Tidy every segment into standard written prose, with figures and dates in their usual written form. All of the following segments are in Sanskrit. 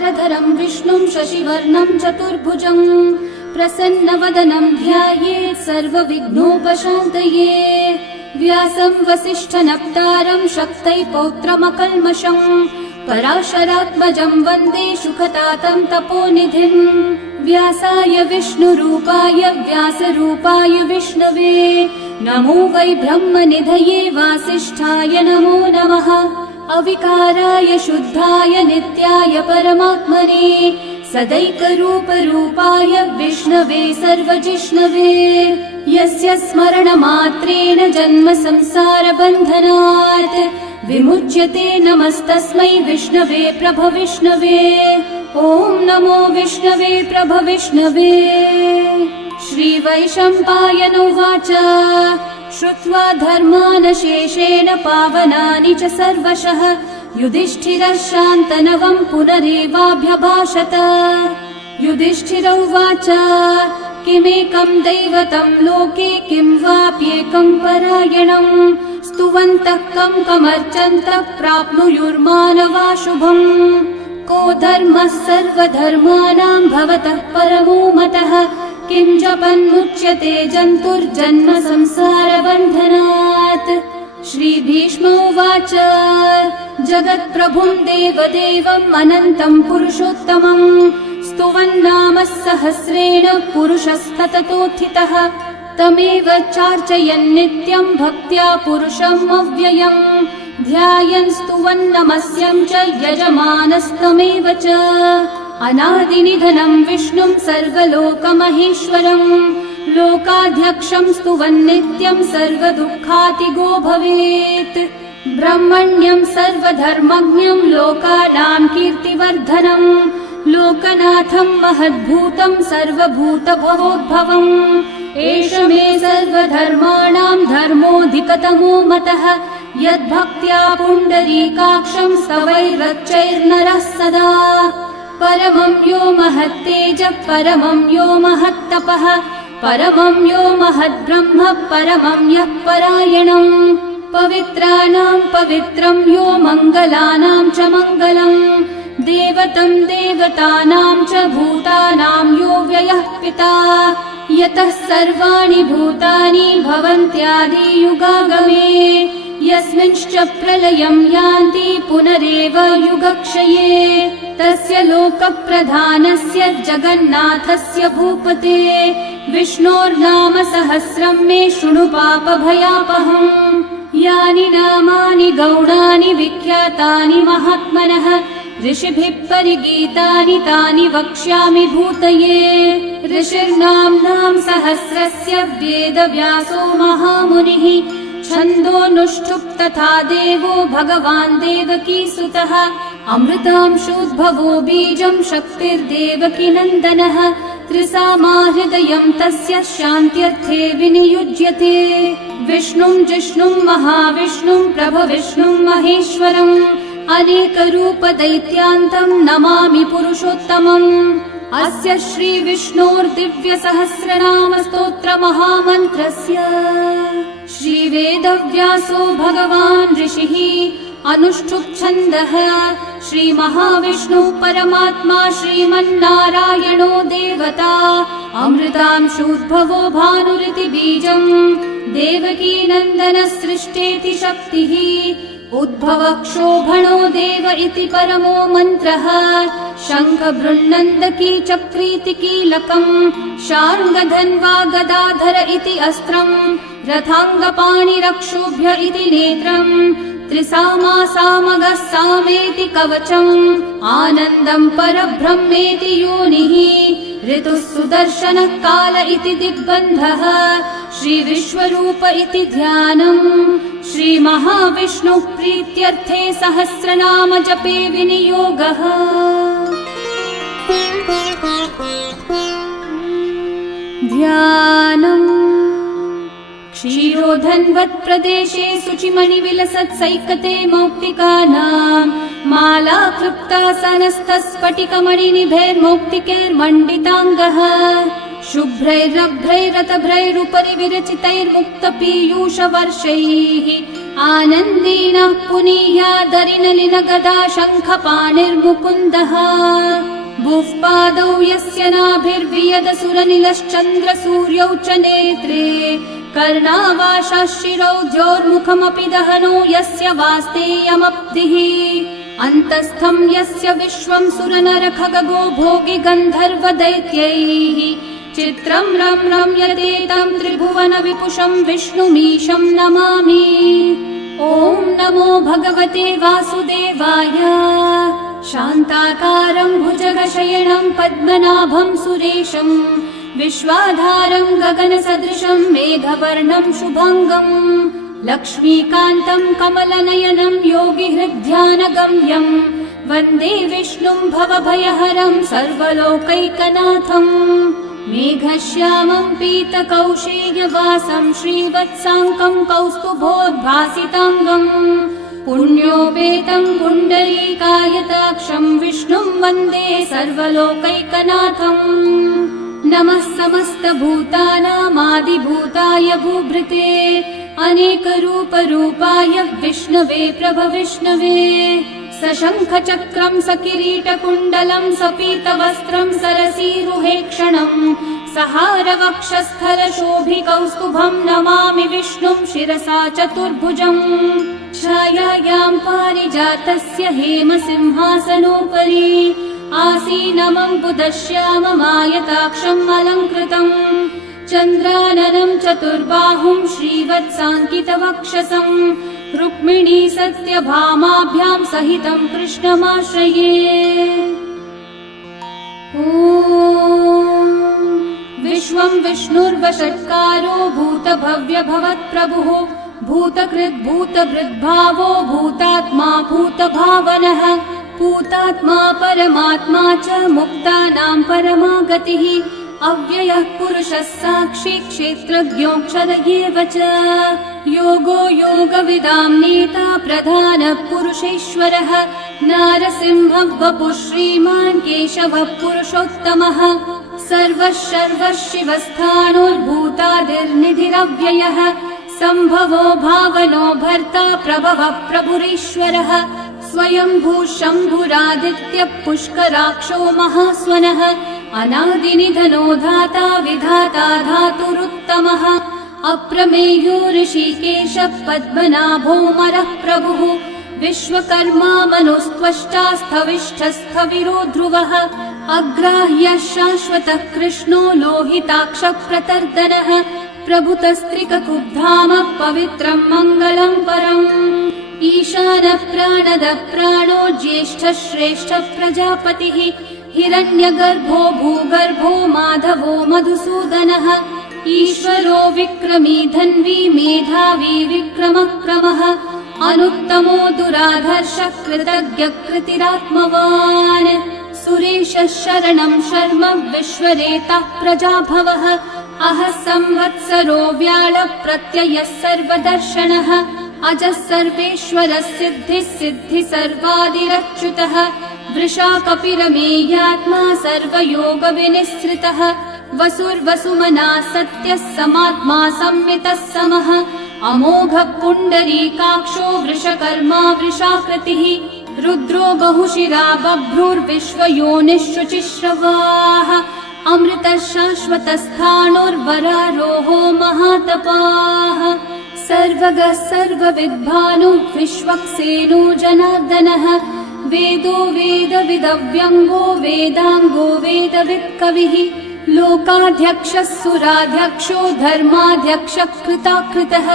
शुक्लाम्बरधरं विष्णुं शशिवर्णं चतुर्भुजं प्रसन्नवदनं ध्यायेत् सर्वविघ्नोपशान्तये। व्यासं वसिष्ठनप्तारं शक्तै पौत्रमकल्मषं पराशरात्मजं वन्दे शुकतातं तपोनिधिं। व्यासाय विष्णुरूपाय व्यासरूपाय विष्णवे नमो वै ब्रह्मनिधये वासिष्ठाय नमो नमः। अविकाराय शुद्धाय नित्याय परमात्मने सदैकरूपरूपाय विष्णवे सर्वजिष्णवे। यस्य स्मरणमात्रेण जन्म संसारबन्धनात् विमुच्यते नमस्तस्मै विष्णवे प्रभविष्णवे। ॐ नमो विष्णवे प्रभविष्णवे। श्रीवैशम्पायन उवाच श्रुत्वा धर्मानशेषेण पावनानि च सर्वशः युधिष्ठिरः शान्तनवं पुनरेवाभ्यभाषत। युधिष्ठिर उवाच किमेकं दैवतं लोके किं वाप्येकं परायणं स्तुवन्तः कमर्चन्तः प्राप्नुयुर्मानवा शुभम्। को धर्मः सर्वधर्माणां भवतः परमो मतः किं जपन्मुच्यते जन्तुर्जन्म संसारबन्धनात्। श्रीभीष्म उवाच जगत्प्रभुं देवदेवम् अनन्तं पुरुषोत्तमं स्तुवन्नामः सहस्रेण पुरुषस्तततोत्थितः तमेव चार्चयन् नित्यं भक्त्या पुरुषम् अव्ययम् ध्यायन् स्तुवन्नमस्यं च यजमानस्तमेव च। अनादिनिधनं विष्णुं सर्वलोकमहेश्वरं लोकाध्यक्षं स्तुवन्नित्यं सर्वदुःखातिगो भवेत्। ब्रह्मण्यं सर्वधर्मज्ञं लोकानां कीर्तिवर्धनं लोकनाथं महद्भूतं सर्वभूतभवोद्भवम्। एष मे सर्वधर्माणां धर्मोऽधिकतमो मतः यद्भक्त्या पुण्डरीकाक्षं स्तवैरर्चैर्नरः सदा। परमं यो महत्तेजः परमं यो महत्तपः परमं यो महद्ब्रह्म परमं यः परायणम्। पवित्राणां पवित्रं यो मङ्गलानां च मङ्गलम् देवतं देवतानां च भूतानां यो व्ययः पिता यतः सर्वाणि भूतानि भवन्त्यादियुगागमे यस्मिंश्च प्रलयं यान्ति पुनरेव युगक्षये तस्य लोकप्रधानस्य जगन्नाथस्य भूपते विष्णोर्नाम सहस्रं मे शृणु पापभयापहम्। यानि नामानि गौणानि विख्यातानि महात्मनः ऋषिभिः परिगीतानि तानि वक्ष्यामि भूतये। ऋषिर्नाम्नां सहस्रस्य वेदव्यासो महामुनिः छन्दोऽनुष्ठुप् तथा देवो भगवान् देवकीसुतः अमृतांशोद्भवो बीजं शक्तिर्देवकीनन्दनः त्रिसामा हृदयं तस्य शान्त्यर्थे विनियुज्यते। विष्णुं जिष्णुं महाविष्णुं प्रभविष्णुं महेश्वरम् अनेकरूपदैत्यान्तं नमामि पुरुषोत्तमम्। अस्य श्रीविष्णोर्दिव्यसहस्रनामस्तोत्रमहामन्त्रस्य श्रीवेदव्यासो भगवान् ऋषिः अनुष्ठुप्छन्दः श्रीमहाविष्णुः परमात्मा श्रीमन्नारायणो देवता अमृतांशोद्भवो भानुरिति बीजम् देवकीनन्दनः सृष्टेति शक्तिः उद्भवक्षोभणो देव इति परमो मन्त्रः शङ्खबृन्नन्दकी चक्रीति कीलकम् शार्ङ्गधन्वा गदाधर इति अस्त्रम् रथाङ्गपाणिरक्षोभ्य इति नेत्रम् त्रिसामा सामगः सामेति कवचम् आनन्दं परब्रह्मेति योनिः ऋतुः सुदर्शनः काल इति दिग्बन्धः श्रीविश्वरूप इति ध्यानम् श्रीमहाविष्णुः प्रीत्यर्थे सहस्रनाम जपे विनियोगः। ध्यानम् क्षीरोधन्वत्प्रदेशे शुचिमणिविलसत्सैकते मौक्तिकानां माला क्लृप्तासनस्तस्फटिकमणिनिभैर्मौक्तिकैर्मण्डिताङ्गः शुभ्रैरभ्रैरतभ्रैरुपरि विरचितैर्मुक्तपीयूषवर्षैः आनन्देन पुनीयादरिनलिनगदा शङ्खपाणिर्मुकुन्दः भुवपादौ यस्य नाभिर्वियदसुरनिलश्चन्द्रसूर्यौ च नेत्रे कर्णावाशः शिरौ द्योर्मुखमपि दहनो यस्य वास्तेयमब्धिः अन्तस्थं यस्य विश्वं सुरनरखगो भोगि गन्धर्वदैत्यैः चित्रं रम्यते तं त्रिभुवन विपुषं विष्णुमीशं नमामि। ॐ नमो भगवते वासुदेवाय। शान्ताकारं भुजगशयनं पद्मनाभं सुरेशं विश्वाधारं गगनसदृशं मेघवर्णं शुभांगं लक्ष्मीकान्तं कमलनयनं योगिहृद्ध्यानगम्यं वन्दे विष्णुं भवभयहरं सर्वलोकैकनाथम् मेघश्यामं पीतकौशेयवासं श्रीवत्साङ्कं कौस्तुभोद्भासिताङ्गं पुण्योपेतं पुण्डरीकायताक्षं विष्णुं वन्दे सर्वलोकैकनाथम् नमः समस्तभूतानामादिभूताय भूभृते अनेकरूपरूपाय विष्णवे प्रभविष्णवे सशङ्खचक्रं सकिरीटकुण्डलं सपीतवस्त्रं सरसीरुहेक्षणं सहारवक्षस्थलशोभिकौस्तुभं नमामि विष्णुं शिरसा चतुर्भुजम् छायायां पारिजातस्य हेमसिंहासनोपरि आसीनमम्बुदश्याममायताक्षम् अलङ्कृतम् चन्द्राननं चतुर्बाहुं श्रीवत्साङ्कितवक्षसं रुक्मिणी सत्यभामाभ्यां सहितं कृष्णमाश्रये। ॐ विश्वं विष्णुर्वषट्कारो भूतभव्यभवत्प्रभुः भूतकृद्भूतभृद्भावो भूतात्मा भूतभावनः भूतात्मा परमात्मा च मुक्तानां परमागतिः अव्ययः पुरुषः साक्षी क्षेत्रज्ञोऽक्षर एव च योगो योगविदां नेता प्रधानः पुरुषेश्वरः नारसिंहः वपुः श्रीमान् केशवः पुरुषोत्तमः सर्वः सर्वः शिवस्थाणोर्भूतादिर्निधिरव्ययः सम्भवो भावनो भर्ता प्रभवः प्रभुरीश्वरः स्वयंभू शम्भुरादित्यः पुष्कराक्षो महास्वनः अनादिनिधनो धाता विधाता धातुरुत्तमः अप्रमेयो ऋषिकेशः पद्मनाभोऽमरः प्रभुः विश्वकर्मा मनुस्त्वष्टा स्थविष्ठस्थविरो ध्रुवः अग्राह्यः शाश्वतः कृष्णो लोहिताक्षः प्रतर्दनः प्रभुतस्त्रिककुब्धामः पवित्रं मङ्गलं परम् ईशानः प्राणदः प्राणो ज्येष्ठः श्रेष्ठः प्रजापतिः हिरण्यगर्भो भूगर्भो माधवो मधुसूदनः ईश्वरो विक्रमी धन्वी मेधावी विक्रमक्रमः अनुत्तमो दुराधर्षः कृतज्ञः कृतिरात्मवान् सुरेशः शरणं शर्म विश्वरेतः प्रजाभवः अहः संवत्सरो व्याळः प्रत्ययः सर्वदर्शनः अजः सर्वेश्वरः सिद्धिः सिद्धि सर्वादिरच्युतः वृषा कपिरमेयात्मा सर्वयोगविनिःसृतः वसुर्वसुमना सत्यः समात्मा संवितः समः अमोघः पुण्डरीकाक्षो वृषकर्मा वृषाकृतिः रुद्रो बहुशिरा बभ्रुर्विश्वयोनिः शुचिश्रवाः अमृतः शाश्वतस्थाणोर्वरारोहो महातपाः सर्वगः सर्वविद्भानो विश्वक्सेनो जनार्दनः वेदो वेदविदव्यङ्गो वेदाङ्गो वेदवित्कविः लोकाध्यक्षः सुराध्यक्षो धर्माध्यक्षः कृताकृतः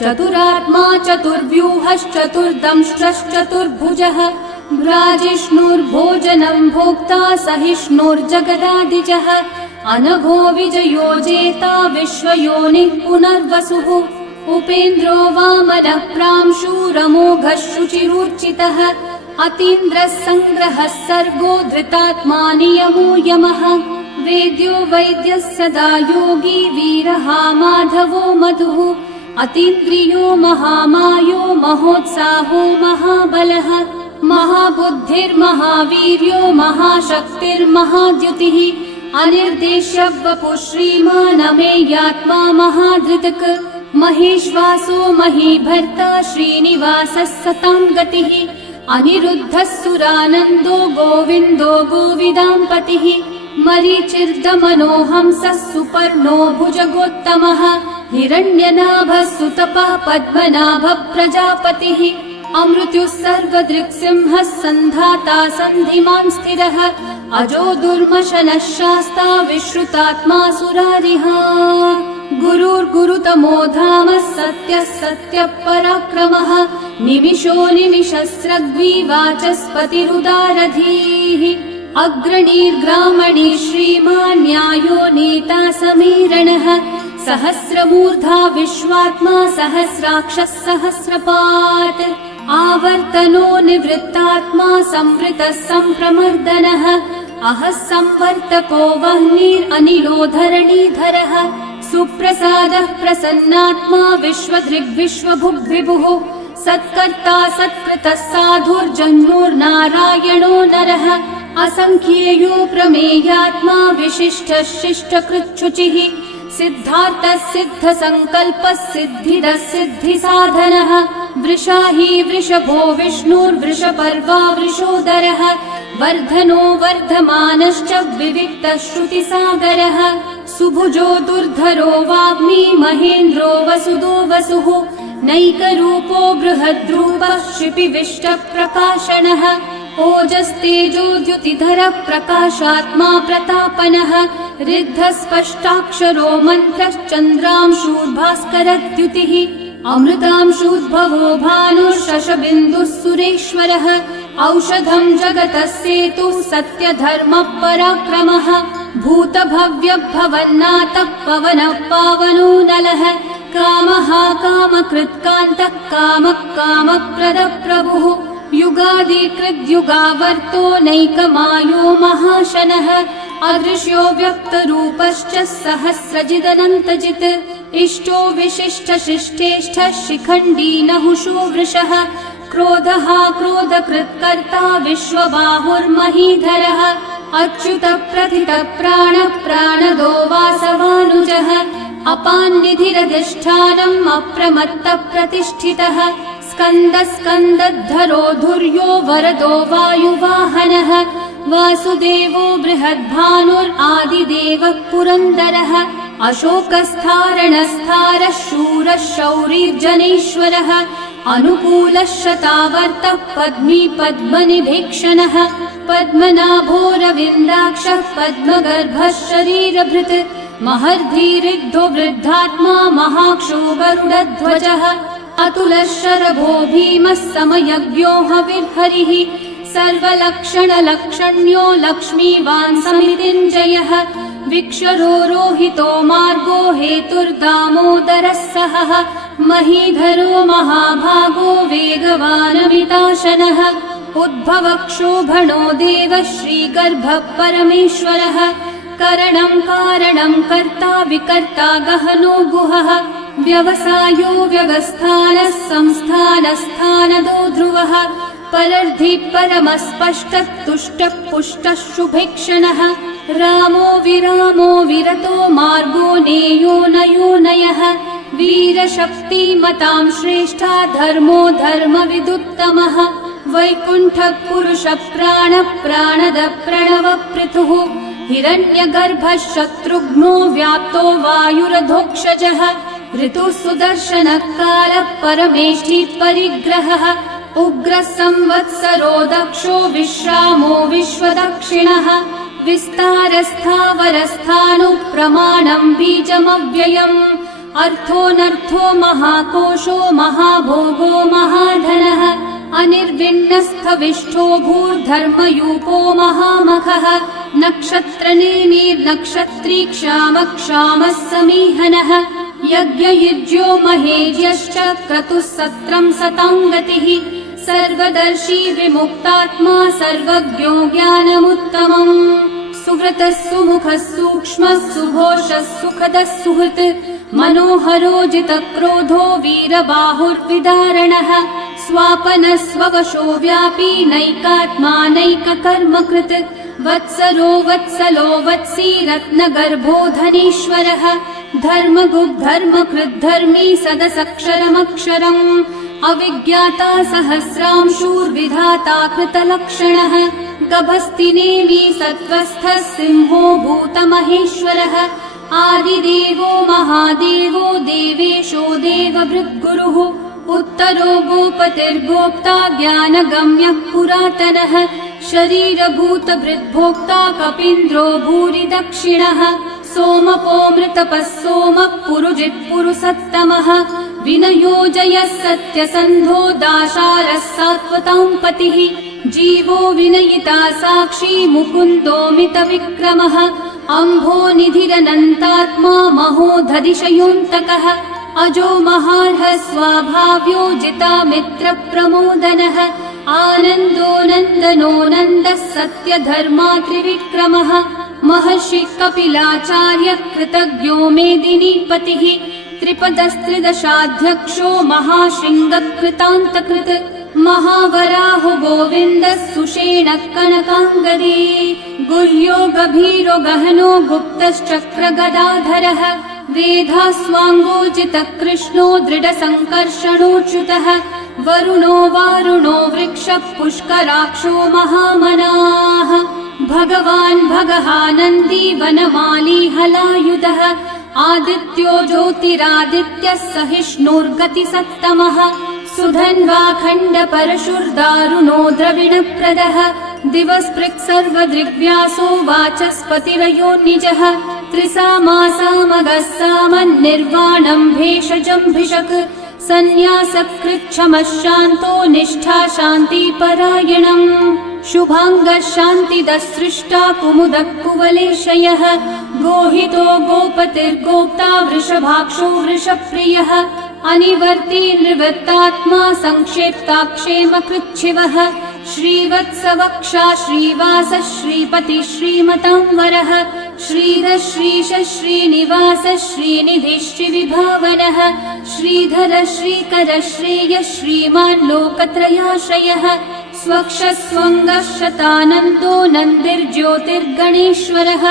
चतुरात्मा चतुर्व्यूहश्चतुर्दंष्ट्रश्चतुर्भुजः भ्राजिष्णुर्भोजनं भोक्ता सहिष्णुर्जगदादिजः अनघो विजयो जेता विश्वयोनिः पुनर्वसुः उपेन्द्रो वामनः प्रांशुरमोघः शुचिरूर्चितः अतीन्द्रः सङ्ग्रहः सर्गो धृतात्मा नियमो यमः वेद्यो वैद्यः सदा योगी वीरः माधवो मधुः अतीन्द्रियो महामायो महोत्साहो महाबलः महाबुद्धिर्महावीर्यो महाशक्तिर्महाद्युतिः अनिर्देश्य वपुः श्रीमान् अमेयात्मा महाधृतक् महेश्वासो महीभर्ता श्रीनिवासः सतां गतिः अनिरुद्धः सुरानन्दो गोविन्दो गोविदाम्पतिः मरीचिर्दमनोहंसः सुपर्णो भुजगोत्तमः हिरण्यनाभः सुतपः पद्मनाभः प्रजापतिः अमृत्युः सर्वदृक्सिंहः सन्धाता सन्धिमान् स्थिरः अजो दुर्मशनः शास्ता विश्रुतात्मा सुरारिः गुरुर्गुरुतमो धामः सत्यः सत्यः पराक्रमः निमिषो निमिषस्रग्वी वाचस्पतिरुदारधीः अग्रणीर्ग्रामणी श्रीमान् न्यायो नेता समीरणः सहस्रमूर्धा विश्वात्मा सहस्राक्षः सहस्रपात् आवर्तनो निवृत्तात्मा संवृतः सम्प्रमर्दनः अहः संवर्तको वह्निरनिलो धरणीधरः सुप्रसादः प्रसन्नात्मा विश्वदृग्विश्वभुग्विभुः सत्कर्ता सत्कृतः साधुर्जन्मोर्नारायणो नरः असंख्येयो प्रमेयात्मा विशिष्टः शिष्टकृच्छुचिः सिद्धार्थः सिद्धसङ्कल्पः सिद्धिदः सिद्धिसाधनः वृषाही वृषभो विष्णुर्वृषपर्वा वृषोदरः वर्धनो वर्धमानश्च विविक्तः श्रुतिसागरः सुभुजो दुर्धरो वाग्मी महेन्द्रो वसुदो वसुः नैकरूपो बृहद्रूपः क्षिपिविष्टप्रकाशनः ओजस्तेजोद्युतिधरः प्रकाशात्मा प्रतापनः ऋद्धः स्पष्टाक्षरो मन्त्रश्चन्द्रांशूर्भास्करद्युतिः अमृतांशूद्भवो भानुः शशबिन्दुः सुरेश्वरः औषधं जगतः सेतुः सत्यधर्मः पराक्रमः भूतभव्यभवन्नाथः पवनः पावनो नलः कामः कामकृत्कान्तः कामः कामप्रदः प्रभुः युगादिकृद्युगावर्तो नैकमायो महाशनः अदृश्यो व्यक्तरूपश्च सहस्रजिदनन्तजित् इष्टो विशिष्टशिष्टेष्ठः शिखण्डी नहुषो वृषः क्रोधः क्रोधकृत्कर्ता विश्वबाहुर्महीधरः अच्युतः प्रथितः प्राणः प्राणदो वासवानुजः अपान्निधिरधिष्ठानम् अप्रमत्तः प्रतिष्ठितः स्कन्दः स्कन्दद्धरो धुर्यो वरदो वायुवाहनः वासुदेवो बृहद्भानुरादिदेवः पुरन्दरः अशोकस्थारणस्थारः शूरः शौरिर्जनेश्वरः अनुकूलः शतावर्तः पद्मी पद्मनिभीक्षणः पद्मनाभोरविन्दाक्षः पद्मगर्भः शरीरभृत् महर्धिरिग्धो वृद्धात्मा महाक्षो गरुडध्वजः अतुलः शरभो भीमः समयज्ञो हविर्हरिः सर्वलक्षणलक्षण्यो लक्ष्मीवान् समितिञ्जयः विक्षरो रोहितो मार्गो हेतुर्दामोदरः सहः महीधरो महाभागो वेगवानमिताशनः उद्भवक्षोभणो देवः श्रीगर्भः परमेश्वरः करणं कारणं कर्ता विकर्ता गहनो गुहः व्यवसायो व्यवस्थानः संस्थानस्थानदो ध्रुवः परर्धि परमस्पष्टः तुष्टः पुष्टः शुभेक्षणः रामो विरामो विरतो मार्गो नेयो नयो नयः वीरशक्तिमतां श्रेष्ठा धर्मो धर्मविदुत्तमः वैकुण्ठः पुरुषः प्राणः प्राणदः प्रणवपृथुः हिरण्यगर्भः शत्रुघ्नो व्याप्तो वायुरधोक्षजः ऋतुः सुदर्शनः कालः परमेष्ठी परिग्रहः उग्रः संवत्सरो दक्षो विश्रामो विश्वदक्षिणः विस्तारस्थावरस्थाणु प्रमाणं बीजमव्ययम् अर्थोऽनर्थो महाकोशो महाभोगो महाधनः अनिर्विण्णस्थविष्ठो भूर्धर्मयूपो महामखः नक्षत्रनेमिर्नक्षत्री क्षामः क्षामः समीहनः यज्ञयुज्यो महेज्यश्च क्रतुः सत्रं सतां गतिः सर्वदर्शी विमुक्तात्मा सर्वज्ञो ज्ञानमुत्तमम् सुव्रतः सुमुखः सूक्ष्मः सुघोषः सुखदः सुहृत् मनोहरो जितक्रोधो वीरबाहुर्विदारणः स्वापनः स्ववशो व्यापी नैकात्मा नैककर्मकृत् वत्सरो वत्सलो वत्सी रत्नगर्भो धनेश्वरः धर्मकृद्धर्मी सदसक्षरमक्षरम् अविज्ञाता सहस्रांशूर्विधाता कृतलक्षणः गभस्तिनेमि सत्त्वस्थः सिंहो भूतमहेश्वरः आदिदेवो महादेवो देवेशो देवभृद्गुरुः उत्तरो गोपतिर्गोप्ता ज्ञानगम्यः पुरातनः शरीरभूतभृद्भोक्ता कपीन्द्रो भूरि दक्षिणः सोमपोऽमृतपः सोमः पुरुजित्पुरुसत्तमः विनयोजयः सत्यसन्धो दाशारः सात्वतां पतिः जीवो विनयिता साक्षी मुकुन्दोऽमितविक्रमः अम्भो निधिरनन्तात्मा महोदधिशयोऽन्तकः अजो महार्हः स्वाभाव्यो जितामित्रप्रमोदनः आनन्दो नन्दनो नन्दः सत्यधर्मा त्रिविक्रमः महर्षि कपिलाचार्य कृतज्ञो मेदिनीपतिः त्रिपदस्त्रिदशाध्यक्षो महाशृङ्गकृतान्तकृत् महावराहो गोविन्दः सुषेणः कनकाङ्गदी गुह्यो गभीरो गहनो गुप्तश्चक्रगदाधरः वेधास्वाङ्गोचितः कृष्णो दृढसङ्कर्षणोच्युतः वरुणो वारुणो वृक्षः पुष्कराक्षो महामनाः भगवान् भगहानन्दी वनमाली हलायुधः आदित्यो ज्योतिरादित्यः सहिष्णुर्गतिसत्तमः सुधन्वा खण्डपरशुर्दारुणो द्रविणप्रदः दिवस्पृक् सर्वदृग्व्यासो वाचस्पतिरयो निजः त्रिसामासामगः सामन्निर्वाणम् भेषजम्भिषक् सन्न्यासकृच्छमः शान्तो निष्ठा शान्तिपरायणम् शुभाङ्गः शान्तिदः सृष्टा कुमुदः कुवलेशयः गोहितो गोपतिर्गोप्ता वृषभाक्षो वृषप्रियः अनिवर्ती निवृत्तात्मा संक्षेप्ताक्षेमकृच्छिवः श्रीवत्सवक्षा श्रीवासः श्रीपतिः श्रीमतांवरः श्रीधः श्रीशः श्रीनिवासः श्रीनिधिः श्रीविभावनः श्रीधरः श्रीकरः श्रेयः श्रीमान् लोकत्रयाश्रयः स्वक्षः स्वङ्गः शतानन्दो नन्दिर्ज्योतिर्गणेश्वरः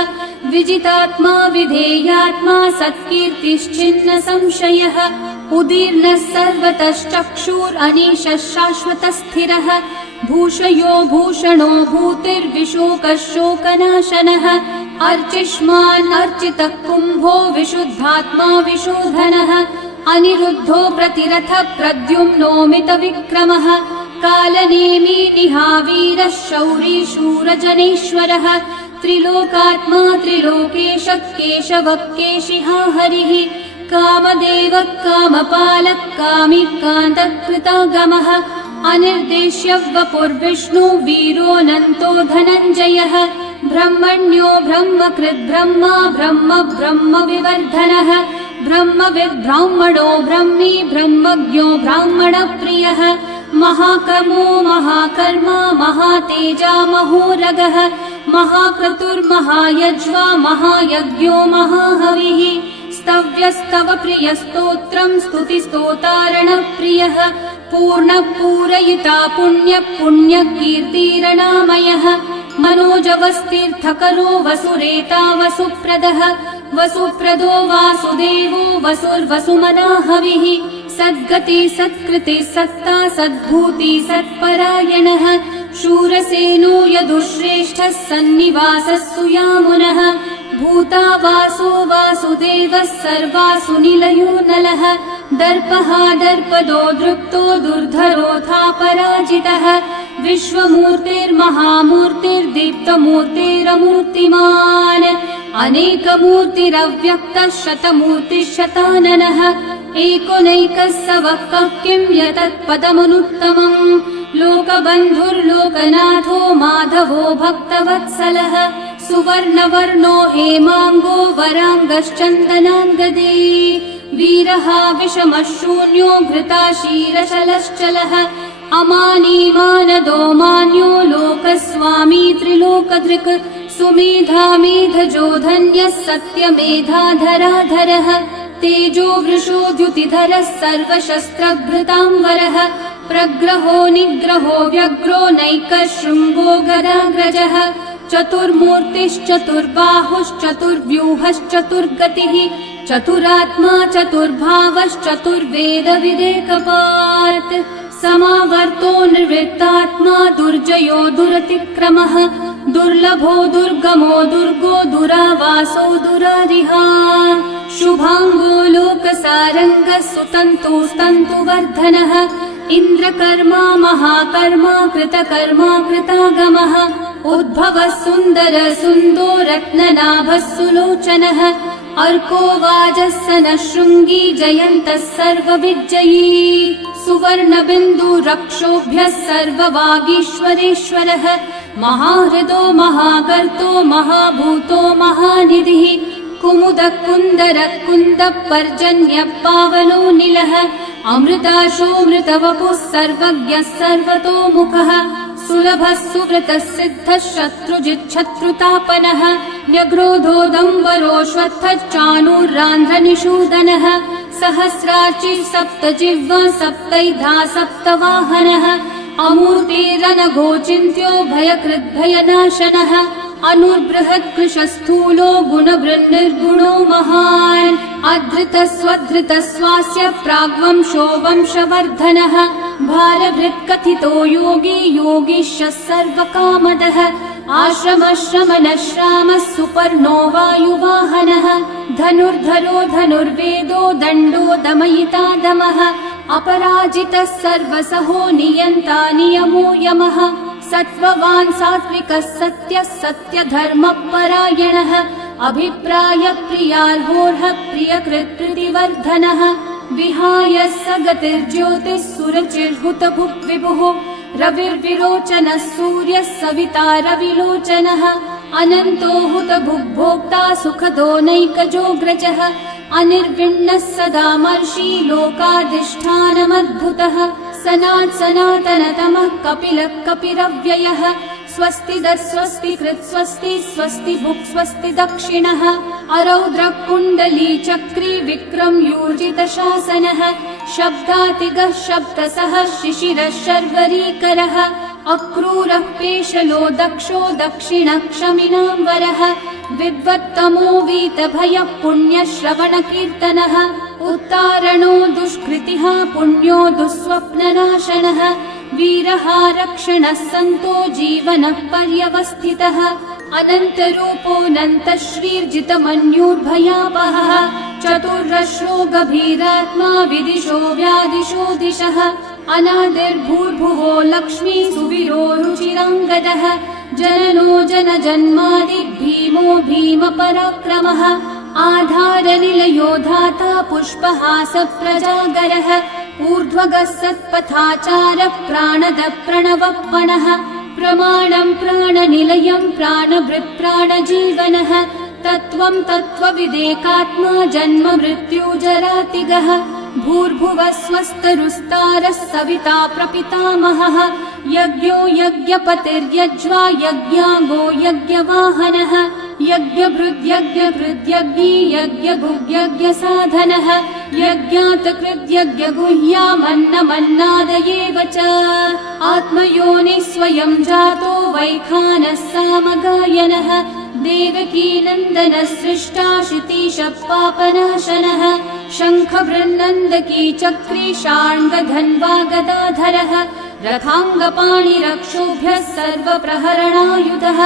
विजितात्मा विधेयात्मा सत्कीर्तिश्चिन्न संशयः उदीर्णः सर्वतश्चक्षुरनीशः शाश्वतस्थिरः भूषयो भूषणो भूतिर्विशोकः शोकनाशनः अर्चिष्मान् अर्चितः कुम्भो विशुद्धात्मा विशोधनः अनिरुद्धो प्रतिरथः प्रद्युम्नोमितविक्रमः कालनेमी निहावीरः शौरी शूरजनेश्वरः त्रिलोकात्मा त्रिलोकेशः केशवः केशिहा हरिः कामदेवः कामपालः कामिकान्तः कृतागमः अनिर्देश्य वपुर्विष्णु वीरोऽनन्तो धनञ्जयः ब्रह्मण्यो ब्रह्मकृद्ब्रह्मा ब्रह्म ब्रह्मविवर्धनः ब्रह्मविद् ब्राह्मणो ब्रह्मी ब्रह्मज्ञो ब्राह्मणप्रियः महाकर्मो महाकर्मा महातेजा महोरगः महाक्रतुर्महायज्वा महायज्ञो महाहविः स्तव्यस्तव प्रियस्तोत्रम् स्तुतिस्तोतारणप्रियः पूर्णपूरयिता पुण्यकीर्तिरणामयः मनोजवस्तीर्थकरो वसुरेता वसुप्रदः वसुप्रदो वासुदेवो वसुर्वसुमनाहविः सद्गति सत्कृति सत्ता सद्भूति सत्परायणः शूरसेनो यदुश्रेष्ठः सन्निवासः सुयामुनः भूता वासो वासुदेवः सर्वासु निलयो नलः दर्पः दर्पदो दृप्तो दुर्धरोऽथा पराजितः विश्वमूर्तिर्महामूर्तिर्दीप्तमूर्तिरमूर्तिमान् अनेकमूर्तिरव्यक्तः शतमूर्तिः शताननः एकोनैकः स वः किं यतत्पदमनुत्तमम् लोकबन्धुर्लोकनाथो माधवो भक्तवत्सलः सुवर्णवर्णो हेमाङ्गो वराङ्गश्चन्दनाङ्गदे वीरः विषमः शून्यो घृताशीरशलश्चलः अमानीमानदो मान्यो लोकस्वामी त्रिलोकधृक् सुमेधा मेधजो धन्यः सत्यमेधाधराधरः तेजो वृषो द्युतिधरः सर्वशस्त्रभृतांवरः प्रग्रहो निग्रहो व्यग्रो नैकः शृङ्गो गदाग्रजः चतुर्मूर्तिश्चतुर्बाहुश्चतुर्व्यूहश्चतुर्गतिः चतुरात्मा चतुर्भावश्चतुर्वेदविदेकपात् समावर्तो निर्वृत्तात्मा दुर्जयो दुरतिक्रमः दुर्लभो दुर्गमो दुर्गो दुरावासो दुरारिहा शुभांगो लोकसारङ्गः सुतन्तुस्तन्तुवर्धनः इन्द्रकर्मा महाकर्मा कृतकर्मा कृतागमः उद्भवः सुन्दर सुन्दो रत्ननाभः सुलोचनः अर्को वाजस्सनः शृङ्गी जयन्तः सर्वविजयी सुवर्णबिन्दु रक्षोभ्यः सर्ववागीश्वरेश्वरः महाहृदो महागर्तो महाभूतो महानिधिः कुमुदः कुन्दरः कुन्दः पर्जन्यः पावनो निलः अमृताशोऽमृतवपुः सर्वज्ञः सर्वतोमुखः सुलभः सुव्रतः सिद्धः शत्रुजिच्छत्रुतापनः न्यग्रोधोदम्बरोऽश्वत्थश्चाणूरान्ध्रनिषूदनः सहस्रार्ची सप्तजिह्वा सप्तैधा सप्तवाहनः अमूर्तिरनघोचिन्त्यो भयकृद्भयनाशनः अनुर्बृहत्कृशस्थूलो गुणवृन्निर्गुणो महान् अधृतस्वधृतस्वास्य प्राग्वंशो वंशवर्धनः भारभृत्कथितो योगी योगीशः सर्वकामदः आश्रमश्रमणश्रामः सुपर्णो वायुवाहनः धनुर्धरो धनुर्वेदो दण्डो दमयिता दमः अपराजितः सर्वसहो नियन्ता नियमो यमः सत्त्ववान् सात्विकः सत्यः सत्यधर्मपरायणः अभिप्रायप्रियार्होर्हः प्रियकृत्कृतिवर्धनः विहाय स गतिर्ज्योतिः सुरचिर्हुतभुक् विभुः रविर्विरोचनः सूर्यः सविता रविलोचनः अनन्तो हुतभुग्भोक्ता सुखदो नैकजोऽग्रजः अनिर्विण्णः सदा मर्षि लोकाधिष्ठानमद्भुतः सनातनतमः कपिलः कपिरव्ययः स्वस्तिदः स्वस्तिकृत् स्वस्ति स्वस्ति भुक् स्वस्ति दक्षिणः अरौद्रः कुण्डली चक्री विक्रमयूर्जितशासनः शब्दातिगः शब्दसः शिशिरः शर्वरीकरः अक्रूरः पेशलो दक्षो दक्षिणः क्षमिनाम्बरः विद्वत्तमो वीतभयः पुण्यश्रवणकीर्तनः उत्तारणो दुष्कृतिः पुण्यो दुःस्वप्ननाशनः वीरः रक्षणः सन्तो जीवनः पर्यवस्थितः अनन्तरूपोऽनन्तः श्रीर्जितमन्युर्भयापहः चतुर्रश्रो गभीरात्मा विदिशो व्यादिशो दिशः अनादिर्भूर्भुवो लक्ष्मी सुवीरो रुचिराङ्गदः जननो जनजन्मादि भीमो भीमपराक्रमः आधारनिलयो धाता पुष्पहास प्रजागरः ऊर्ध्वगः सत्पथाचारः प्राणदः प्रणवप्पणः प्रमाणं प्राणनिलयं प्राणभृत् प्राणजीवनः तत्त्वं तत्त्वविदेकात्मा जन्म मृत्युजरातिगः भूर्भुवः स्वस्तरुस्तारः सविता प्रपितामहः यज्ञो यज्ञपतिर्यज्वा यज्ञाङ्गो यज्ञवाहनः यज्ञभृद्यज्ञकृद्यज्ञी यज्ञगुह्यज्ञसाधनः यज्ञातकृद्यज्ञगुह्यामन्नमन्नादयेव च आत्मयोनिः स्वयं जातो वैखानः सामगायनः देवकीनन्दनः सृष्टा शितीशः पापनाशनः शङ्खवृन्नन्दकी चक्री शार्ङ्गधन्वा गदाधरः रथाङ्गपाणिरक्षोभ्यः सर्वप्रहरणायुधः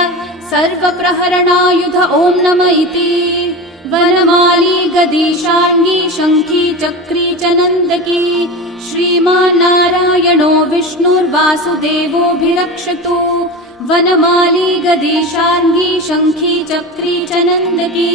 सर्वप्रहरणायुध ॐ नम इति वनमाली गदी शार्ङ्गी शङ्खी चक्री च नन्दकी श्रीमान्नारायणो विष्णुर्वासुदेवोऽभिरक्षतु वनमाली गदी शार्ङ्गी शङ्खी चक्री च नन्दकी।